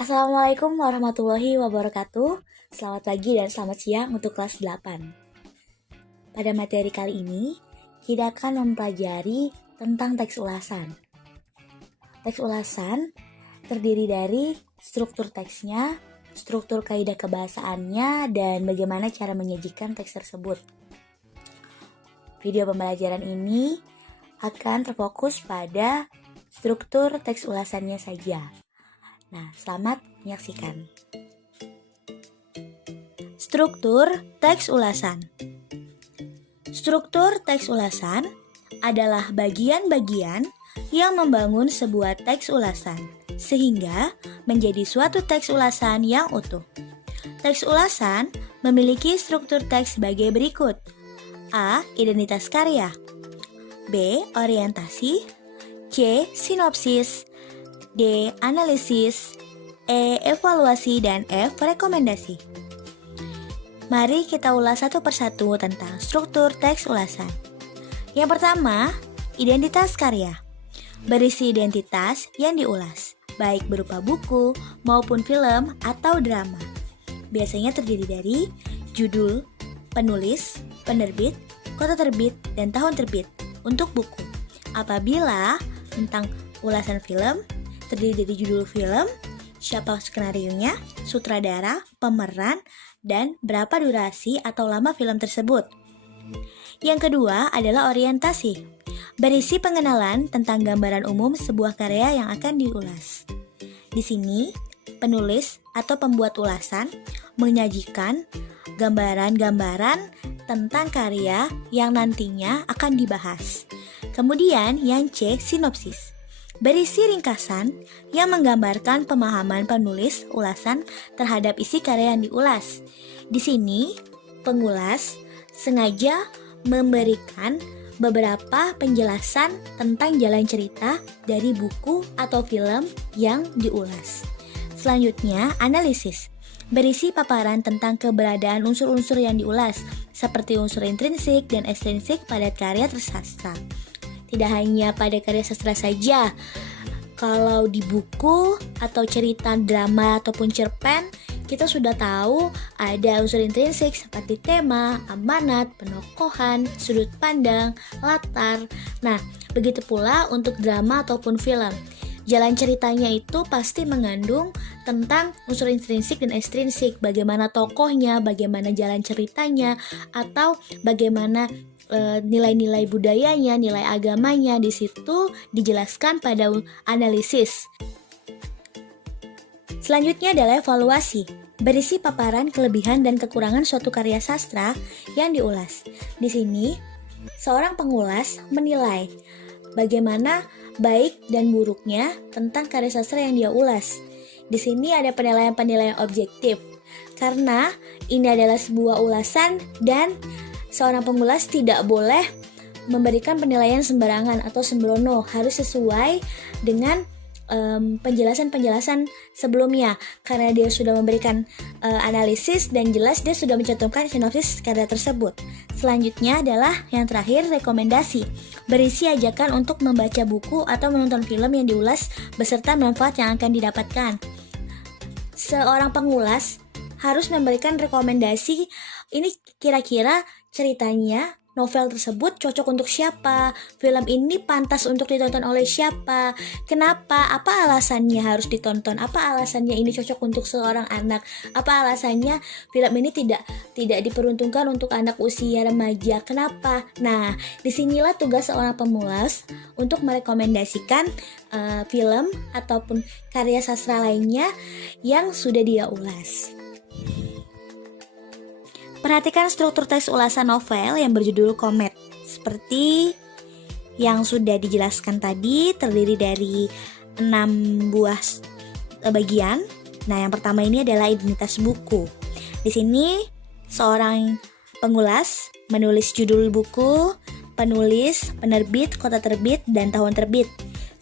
Assalamualaikum warahmatullahi wabarakatuh. Selamat pagi dan selamat siang untuk kelas 8. Pada materi kali ini, kita akan mempelajari tentang teks ulasan. Teks ulasan terdiri dari struktur teksnya, struktur kaidah kebahasaannya, dan bagaimana cara menyajikan teks tersebut. Video pembelajaran ini akan terfokus pada struktur teks ulasannya saja. Nah, selamat menyaksikan. Struktur teks ulasan. Struktur teks ulasan adalah bagian-bagian yang membangun sebuah teks ulasan sehingga menjadi suatu teks ulasan yang utuh. Teks ulasan memiliki struktur teks sebagai berikut. A. Identitas karya. B. Orientasi. C. Sinopsis. D. Analisis. E. Evaluasi. Dan F. Rekomendasi. Mari kita ulas satu persatu tentang struktur teks ulasan. Yang pertama, identitas karya. Berisi identitas yang diulas, baik berupa buku maupun film atau drama. Biasanya terdiri dari judul, penulis, penerbit, kota terbit, dan tahun terbit untuk buku. Apabila tentang ulasan film, terdiri dari judul film, siapa skenarionya, sutradara, pemeran, dan berapa durasi atau lama film tersebut. Yang kedua adalah orientasi. Berisi pengenalan tentang gambaran umum sebuah karya yang akan diulas. Di sini, penulis atau pembuat ulasan menyajikan gambaran-gambaran tentang karya yang nantinya akan dibahas. Kemudian yang C, sinopsis. Berisi ringkasan yang menggambarkan pemahaman penulis ulasan terhadap isi karya yang diulas. Di sini, pengulas sengaja memberikan beberapa penjelasan tentang jalan cerita dari buku atau film yang diulas. Selanjutnya, analisis. Berisi paparan tentang keberadaan unsur-unsur yang diulas, seperti unsur intrinsik dan ekstrinsik pada karya sastra. Tidak hanya pada karya sastra saja, kalau di buku atau cerita drama ataupun cerpen, kita sudah tahu ada unsur intrinsik seperti tema, amanat, penokohan, sudut pandang, latar. Nah, begitu pula untuk drama ataupun film. Jalan ceritanya itu pasti mengandung tentang unsur intrinsik dan ekstrinsik, bagaimana tokohnya, bagaimana jalan ceritanya, atau bagaimana nilai-nilai budayanya, nilai agamanya. Di situ dijelaskan pada analisis. Selanjutnya adalah evaluasi. Berisi paparan kelebihan dan kekurangan suatu karya sastra yang diulas. Di sini, seorang pengulas menilai bagaimana baik dan buruknya tentang karya sastra yang dia ulas. Di sini ada penilaian-penilaian objektif, karena ini adalah sebuah ulasan dan seorang pengulas tidak boleh memberikan penilaian sembarangan atau sembrono, harus sesuai dengan penjelasan-penjelasan sebelumnya, karena dia sudah memberikan analisis dan jelas dia sudah mencantumkan sinopsis karya tersebut. Selanjutnya adalah yang terakhir, rekomendasi. Berisi ajakan untuk membaca buku atau menonton film yang diulas beserta manfaat yang akan didapatkan. Seorang pengulas harus memberikan rekomendasi, ini kira-kira ceritanya, novel tersebut cocok untuk siapa, film ini pantas untuk ditonton oleh siapa, kenapa, apa alasannya harus ditonton, apa alasannya ini cocok untuk seorang anak, apa alasannya film ini tidak diperuntukkan untuk anak usia remaja, kenapa. Nah, disinilah tugas seorang pengulas untuk merekomendasikan film ataupun karya sastra lainnya yang sudah dia ulas. Perhatikan struktur teks ulasan novel yang berjudul Komet. Seperti yang sudah dijelaskan tadi, terdiri dari 6 buah bagian. Nah, yang pertama ini adalah identitas buku. Di sini seorang pengulas menulis judul buku, penulis, penerbit, kota terbit, dan tahun terbit.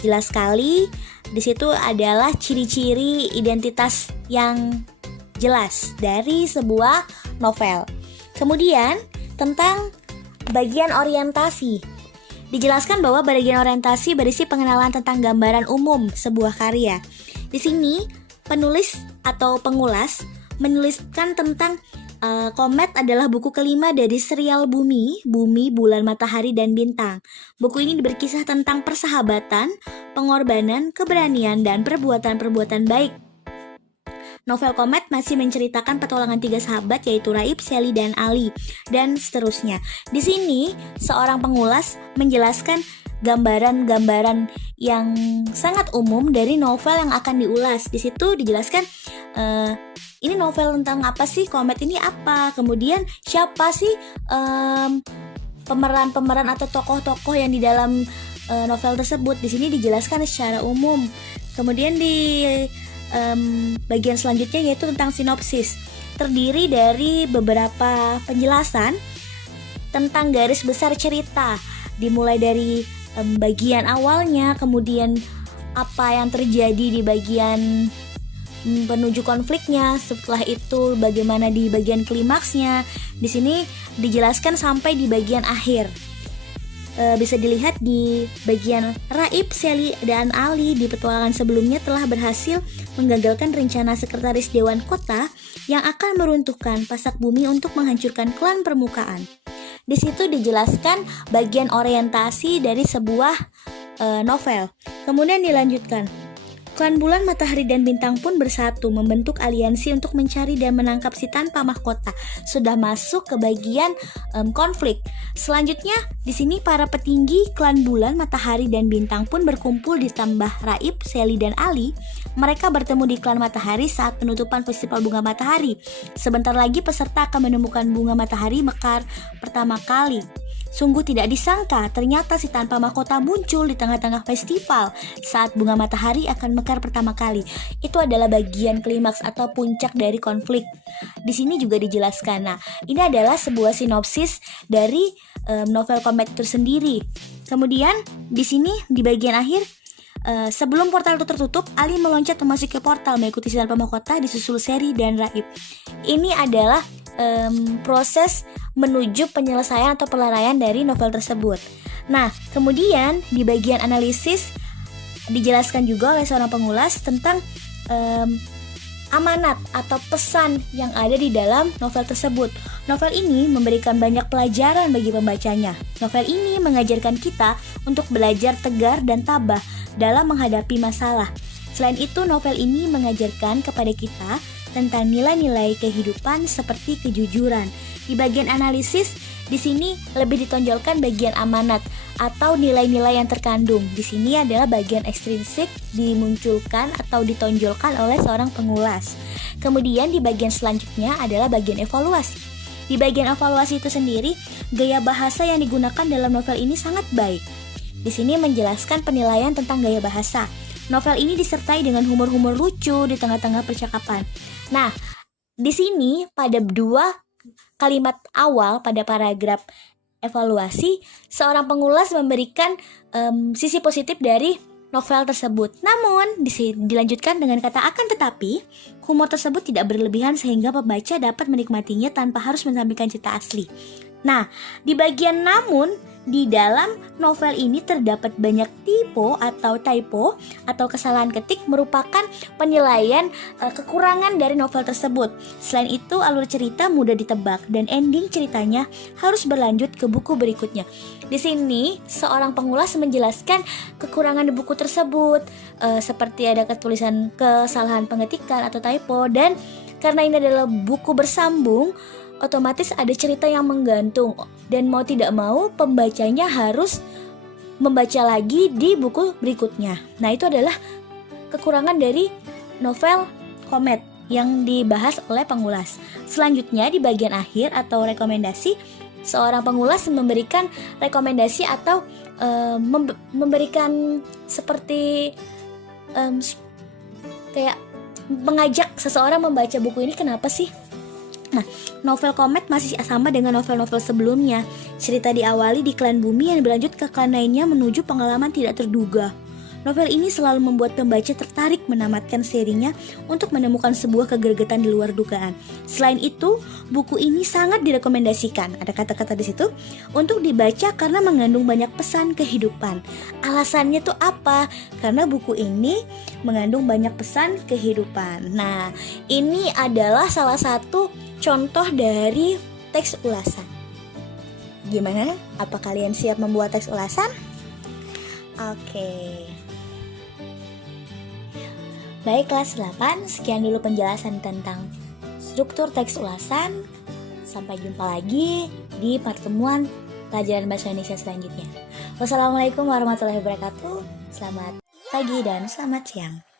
Jelas sekali di situ adalah ciri-ciri identitas yang jelas dari sebuah novel. Kemudian tentang bagian orientasi. Dijelaskan bahwa bagian orientasi berisi pengenalan tentang gambaran umum sebuah karya. Di sini penulis atau pengulas menuliskan tentang Komet adalah buku kelima dari serial Bumi, Bulan, Matahari, dan Bintang. Buku ini berkisah tentang persahabatan, pengorbanan, keberanian, dan perbuatan-perbuatan baik. Novel Komet masih menceritakan petualangan 3 sahabat yaitu Raib, Sally, dan Ali, dan seterusnya. Di sini, seorang pengulas menjelaskan gambaran-gambaran yang sangat umum dari novel yang akan diulas. Di situ dijelaskan ini novel tentang apa sih, Komet ini apa, kemudian siapa sih pemeran-pemeran atau tokoh-tokoh yang di dalam novel tersebut. Di sini dijelaskan secara umum. Kemudian di bagian selanjutnya yaitu tentang sinopsis, terdiri dari beberapa penjelasan tentang garis besar cerita, dimulai dari bagian awalnya, kemudian apa yang terjadi di bagian menuju konfliknya, setelah itu bagaimana di bagian klimaksnya. Di sini dijelaskan sampai di bagian akhir. Bisa dilihat di bagian Raib, Sally, dan Ali di petualangan sebelumnya telah berhasil menggagalkan rencana sekretaris Dewan Kota yang akan meruntuhkan pasak bumi untuk menghancurkan klan permukaan. Di situ dijelaskan bagian orientasi dari sebuah novel. Kemudian dilanjutkan. Klan Bulan, Matahari, dan Bintang pun bersatu membentuk aliansi untuk mencari dan menangkap si tanpa mahkota. Sudah masuk ke bagian konflik. Selanjutnya, di sini para petinggi klan Bulan, Matahari, dan Bintang pun berkumpul ditambah Raib, Sally, dan Ali. Mereka bertemu di klan Matahari saat penutupan festival bunga matahari. Sebentar lagi peserta akan menemukan bunga matahari mekar pertama kali. Sungguh tidak disangka, ternyata si tanpa mahkota muncul di tengah-tengah festival saat bunga matahari akan mekar pertama kali. Itu adalah bagian klimaks atau puncak dari konflik. Di sini juga dijelaskan. Nah, ini adalah sebuah sinopsis dari novel Komet itu sendiri. Kemudian di sini di bagian akhir, sebelum portal itu tertutup, Ali meloncat memasuki portal mengikuti si tanpa mahkota disusul Seri dan Raib. Ini adalah proses menuju penyelesaian atau pelaraian dari novel tersebut. Nah, kemudian di bagian analisis dijelaskan juga oleh seorang pengulas tentang amanat atau pesan yang ada di dalam novel tersebut. Novel ini memberikan banyak pelajaran bagi pembacanya. Novel ini mengajarkan kita untuk belajar tegar dan tabah dalam menghadapi masalah. Selain itu, novel ini mengajarkan kepada kita tentang nilai-nilai kehidupan seperti kejujuran. Di bagian analisis, di sini lebih ditonjolkan bagian amanat atau nilai-nilai yang terkandung. Di sini adalah bagian ekstrinsik dimunculkan atau ditonjolkan oleh seorang pengulas. Kemudian di bagian selanjutnya adalah bagian evaluasi. Di bagian evaluasi itu sendiri, gaya bahasa yang digunakan dalam novel ini sangat baik. Di sini menjelaskan penilaian tentang gaya bahasa. Novel ini disertai dengan humor-humor lucu di tengah-tengah percakapan. Nah, di sini pada 2 kalimat awal pada paragraf evaluasi, seorang pengulas memberikan sisi positif dari novel tersebut. Namun, dilanjutkan dengan kata akan tetapi, humor tersebut tidak berlebihan sehingga pembaca dapat menikmatinya tanpa harus menampilkan cerita asli. Nah, di bagian namun, di dalam novel ini terdapat banyak typo atau kesalahan ketik merupakan penilaian kekurangan dari novel tersebut. Selain itu, alur cerita mudah ditebak dan ending ceritanya harus berlanjut ke buku berikutnya. Di sini, seorang pengulas menjelaskan kekurangan di buku tersebut, seperti ada ketulisan kesalahan pengetikan atau typo, dan karena ini adalah buku bersambung, otomatis ada cerita yang menggantung dan mau tidak mau pembacanya harus membaca lagi di buku berikutnya. Nah, itu adalah kekurangan dari novel Komet yang dibahas oleh pengulas. Selanjutnya di bagian akhir atau rekomendasi, seorang pengulas memberikan rekomendasi atau memberikan seperti kayak mengajak seseorang membaca buku ini. Kenapa sih? Nah, novel Komet masih sama dengan novel-novel sebelumnya. Cerita diawali di klan Bumi yang berlanjut ke klan lainnya menuju pengalaman tidak terduga. Novel ini selalu membuat pembaca tertarik menamatkan serinya untuk menemukan sebuah kegergetan di luar dugaan. Selain itu, buku ini sangat direkomendasikan, ada kata-kata di situ, untuk dibaca karena mengandung banyak pesan kehidupan. Alasannya tuh apa? Karena buku ini mengandung banyak pesan kehidupan. Nah, ini adalah salah satu contoh dari teks ulasan. Gimana? Apa kalian siap membuat teks ulasan? Oke. Baik, kelas 8, sekian dulu penjelasan tentang struktur teks ulasan. Sampai jumpa lagi di pertemuan pelajaran bahasa Indonesia selanjutnya. Wassalamualaikum warahmatullahi wabarakatuh. Selamat pagi dan selamat siang.